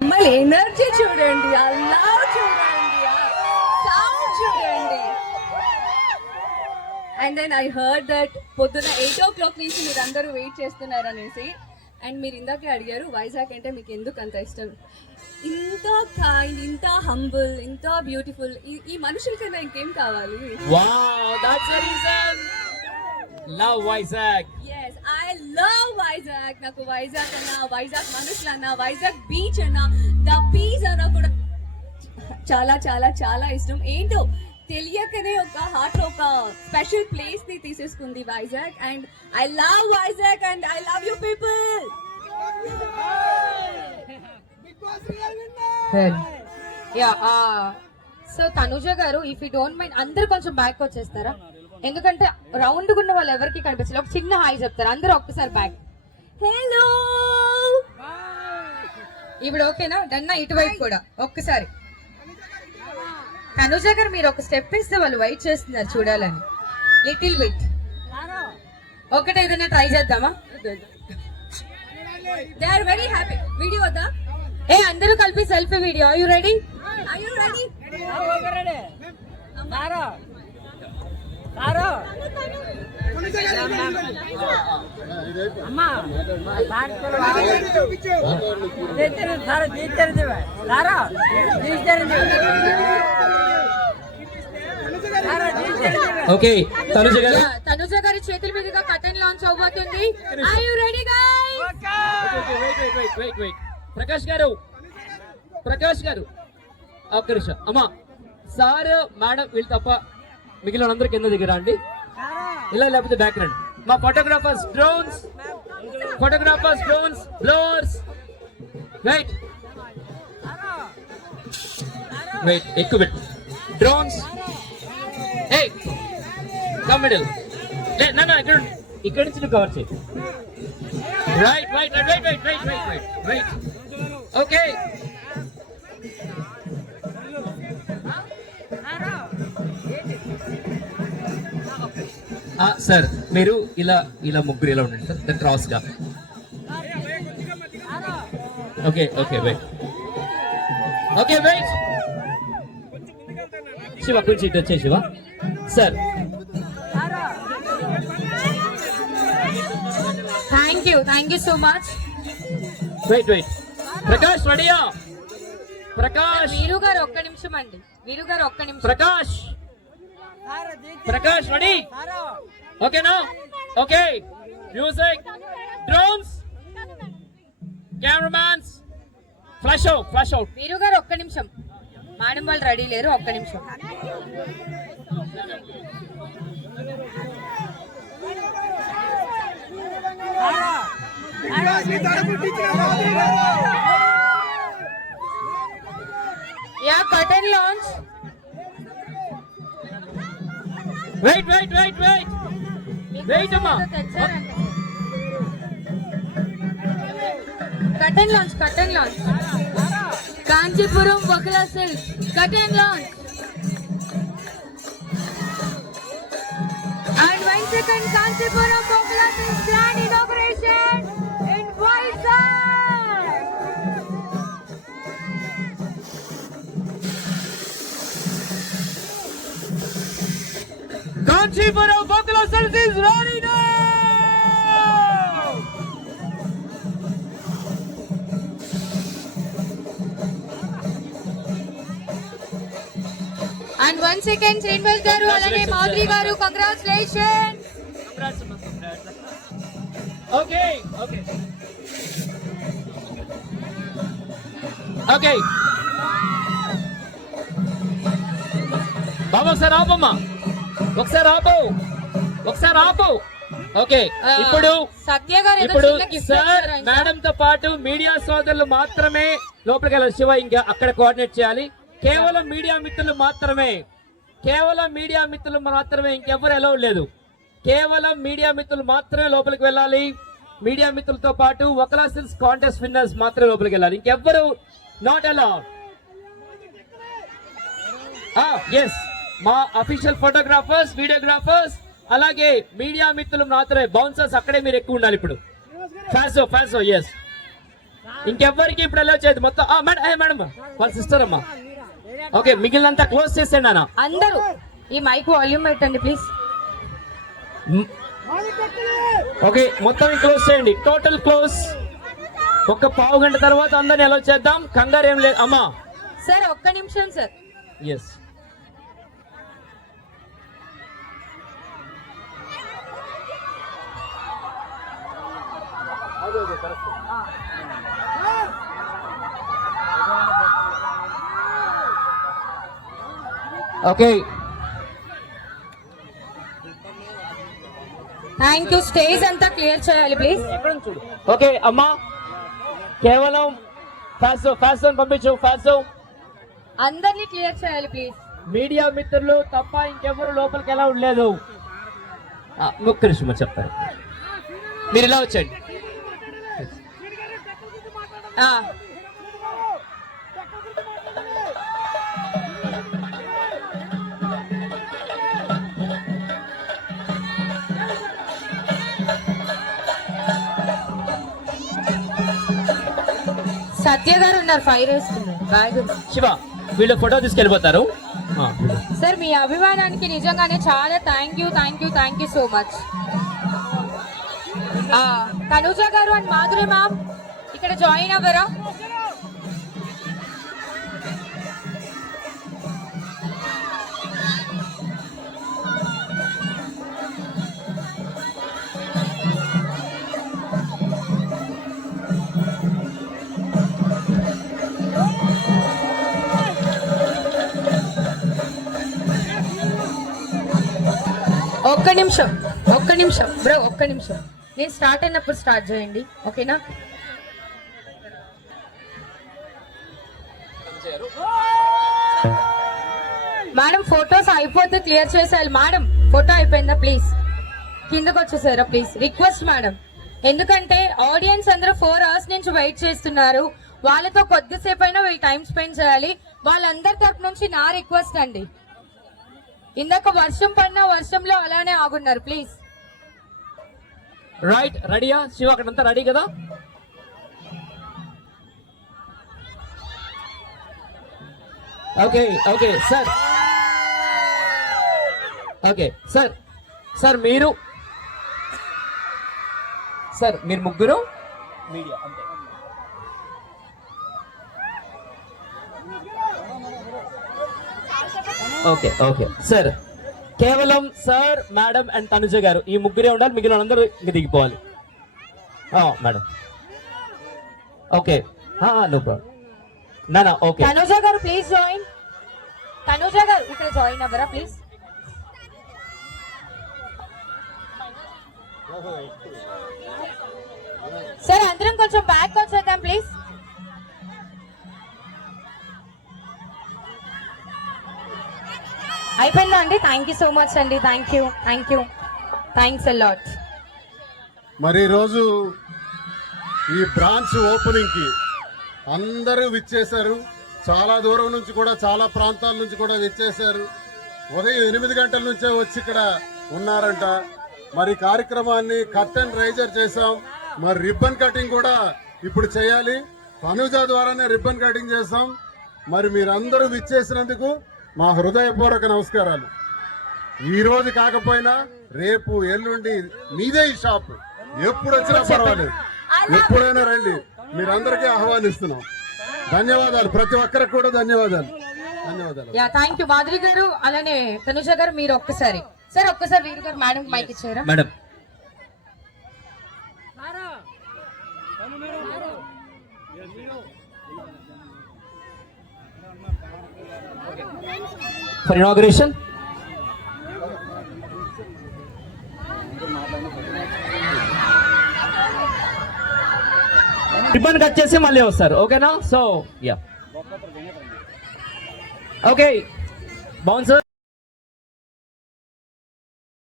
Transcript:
మళ్ళీ ఎనర్జీ చూడండి, ఆ లవ్ చూడండి, ఆ సౌండ్ చూడండి. And then I heard that పొద్దున 8 o'clock నుంచి మీరు అందరూ వెయిట్ చేస్తున్నారు అనేసి. అండ్ మీరు ఇందాకే అడిగారు వైజాగ్ అంటే మీకు ఎందుకు అంత ఇష్టం. ఇంత కైండ్, ఇంత హంబుల్, ఇంత బ్యూటిఫుల్ ఈ మనుషుల కన్నా ఇంకేం కావాలి? Wow, that's the reason. Love Vizag. yes I love Vizag. నాకు వైజాగ్ అన్న, వైజాగ్ మనుషులన్న, వైజాగ్ బీచ్ అన్న, ద పీస్ అన్న కూడా చాలా చాలా చాలా ఇష్టం. ఏంటో తెలియకనే ఒక హార్ట్ లో ఒక స్పెషల్ ప్లేస్ ని తీసేసుకుంది Vizag. And I love Vizag and I love you people. So Tanuja గారు, ఇఫ్ యూ డోంట్ మైండ్ అందరు కొంచెం బ్యాక్ వచ్చేస్తారా? ఎందుకంటే రౌండ్ ఉన్న వాళ్ళు ఎవరికి కనిపించలేదు. ఒక చిన్న హాయ్ చెప్తారు అందరూ ఒక్కసారి బ్యాక్. హలో, ఇప్పుడు ఓకేనా? డన్నా ఇటువైపు కూడా ఒక్కసారి. తనుజ గారు మీరు ఒక స్టెప్ ఇస్తే వాళ్ళు వెయిట్ చేస్తున్నారు చూడాలని. లిటిల్ బిట్ ఒకటే ఏదైనా ట్రై చేద్దామా? They are very happy. Video వద్దా? ఏ అందరూ కలిపి selfie video. Are you ready? Are you ready? Okay, Tanuja గారు. తనుజ గారి చేతుల మీదుగా కటన్ లాంచ్ అవబోతుంది. Are you ready guys? Wait. Prakash గారు, ఒక్క నిమిషం. అమ్మా, సార్ మేడం వీళ్ళు తప్ప మిగిలిన అందరూ కింద దిగరా అండి, ఇలా లేకపోతే బ్యాక్ రండి. మా ఫోటోగ్రాఫర్స్ డ్రోన్స్, బ్లోవర్స్. వెయిట్ ఎక్కువ పెట్టు. Drones come middle. ఇక్కడ నుంచి నువ్వు కవర్ చేయి. రైట్. ఓకే, సార్ మీరు ఇలా ముగ్గురు ఇలా ఉండండి సార్, క్రాస్ గా. Okay wait. శివ కొంచెం ఇటు వచ్చే Shiva. Sir thank you so much. Wait. Prakash రెడీయా? వీరు గారు ఒక్క నిమిషం అండి. ప్రకాష్ రెడీ? ఓకేనా? Okay, music, drones, cameramen, flash out. Veeru గారు ఒక్క నిమిషం. మేడం వాళ్ళు రెడీ లేరు, ఒక్క నిమిషం. Yeah, curtain launch. వెయిట్ అమ్మా. Curtain launch. Kanchipuram Vakula silk curtain launch. And 1 second, Kanchipuram Vakula silk grand inauguration in Vizag. Kanchipuram Vakula silk is ready now. And 1 second, Srinivas గారు అలానే మాధురి గారు, కంగ్రాచులేషన్. ఓకే బాబా, ఒకసారి ఆపమ్మా, ఒకసారి ఆపు. ఓకే, ఇప్పుడు సత్య గారు సార్ మేడం తో పాటు మీడియా సోదరులు మాత్రమే లోపలికి వెళ్ళాలి. శివ ఇంకా అక్కడ కోఆర్డినేట్ చేయాలి. కేవలం మీడియా మిత్రులు మాత్రమే, ఇంకెవరు ఎలా లేదు. కేవలం మీడియా మిత్రులు మాత్రమే లోపలికి వెళ్ళాలి. మీడియా మిత్రులతో పాటు వకులా సిల్క్స్ కాంటెస్ట్ విన్నర్స్ మాత్రమే లోపలికి వెళ్ళాలి. ఇంకెవ్వరు నాట్ అలౌడ్. ఎస్, మా అఫీషియల్ ఫోటోగ్రాఫర్స్, వీడియోగ్రాఫర్స్, అలాగే మీడియా మిత్రులు మాత్రమే. బౌన్సర్స్ అక్కడే మీరు ఎక్కువ ఉండాలి. ఇప్పుడు ఫ్యాన్సో ఎస్. ఇంకెవ్వరికి ఇప్పుడు ఎలా చేయదు మొత్తం మేడం వాళ్ళ సిస్టర్ అమ్మా. ఓకే, మిగిలినంతా క్లోజ్ చేసేయండి అన్న. అందరూ ఈ మైక్ వాల్యూమ్ పెట్టండి ప్లీజ్. ఓకే, మొత్తం క్లోజ్ చేయండి, టోటల్ క్లోజ్. ఒక పావు గంట తర్వాత అందరిని ఎలా చేద్దాం, కంగారు ఏం లేదు అమ్మా. సార్ ఒక్క నిమిషం sir. Yes, okay thank you. Stage అంతా క్లియర్ చేయాలి ప్లీజ్. ఓకే అమ్మా, కేవలం ఫాస్ట్ పంపించు. ఫాస్ట్ అందరినీ క్లియర్ చేయాలి ప్లీజ్. మీడియా మిత్రులు తప్ప ఇంకెవరు లోపలికి ఎలా ఉండలేదు. ఒక్క నిమిషం చెప్తారు, మీరు ఇలా వచ్చండి. సత్య గారు ఉన్నారు, ఫైర్ వేస్తున్నారు బ్యాగ్. శివ, వీళ్ళు ఫోటో తీసుకెళ్ళిపోతారు. సార్ మీ అభిమానానికి నిజంగానే చాలా thank you so much. Tanuja గారు అండ్ మాధురి మ్యామ్ ఇక్కడ జాయిన్ అవ్వరా? ఒక్క నిమిషం బ్రో, ఒక్క నిమిషం. నేను స్టార్ట్ అయినప్పుడు స్టార్ట్ చేయండి, ఓకేనా? మేడం ఫొటోస్ అయిపోతే క్లియర్ చేసేయాలి. మేడం ఫోటో అయిపోయిందా ప్లీజ్? కిందకు వచ్చేసారా ప్లీజ్? రిక్వెస్ట్ మేడం, ఎందుకంటే ఆడియన్స్ అందరూ 4 hours నుంచి వెయిట్ చేస్తున్నారు. వాళ్ళతో కొద్దిసేపు అయినా వీళ్ళు టైం స్పెండ్ చేయాలి. వాళ్ళందరి తరపు నుంచి నా రిక్వెస్ట్ అండి. ఇందాక వర్షం పడినా వర్షంలో అలానే ఆగున్నారు ప్లీజ్. రైట్, రెడీయా శివ? అక్కడంతా రెడీ కదా? Okay okay sir, okay sir మీరు ముగ్గురు మీడియా అంతే. ఓకే ఓకే సార్, కేవలం సార్, మేడం అండ్ తనుజ గారు ఈ ముగ్గురే ఉండాలి. మిగిలిన అందరూ ఇంక దిగిపోవాలి. Madam okay, no problem. నా ఓకే. తనుజ గారు ప్లీజ్ జాయిన్. తనుజ గారు ఇక్కడ జాయిన్ అవ్వరా ప్లీజ్? సార్ అందరం కొంచెం బ్యాక్ వచ్చేద్దాం ప్లీజ్. అయిపోయిందా అండి? థ్యాంక్ యూ సో మచ్ అండి. Thanks a lot. మరి ఈరోజు ఈ బ్రాంచ్ ఓపెనింగ్కి అందరూ విచ్చేశారు. చాలా దూరం నుంచి కూడా, చాలా ప్రాంతాల నుంచి కూడా విచ్చేశారు. ఉదయం 8 గంటల నుంచే వచ్చి ఇక్కడ ఉన్నారంట. మరి కార్యక్రమాన్ని కర్టెన్ రైజర్ చేశాం. మరి రిబ్బన్ కటింగ్ కూడా ఇప్పుడు చేయాలి. తనుజ ద్వారానే రిబ్బన్ కటింగ్ చేస్తాం. మరి మీరందరూ విచ్చేసినందుకు మా హృదయపూర్వక నమస్కారాలు. ఈ రోజు కాకపోయినా రేపు ఎల్లుండి మీదే ఈ షాప్, ఎప్పుడు వచ్చినా పర్వాలేదు, ఎప్పుడైనా రండి. మీరందరికీ ఆహ్వానిస్తున్నాం. ధన్యవాదాలు, ప్రతి ఒక్కరికి కూడా ధన్యవాదాలు. థ్యాంక్ యూ మాధురి గారు, అలానే తనుజ గారు. మీరు ఒక్కసారి వీరు గారు మేడం మైక్ ఇచ్చారా? Madam for inauguration. Ribbon cut చేసి మళ్ళీ వస్తారు, ఓకేనా? So yeah, okay bouncer.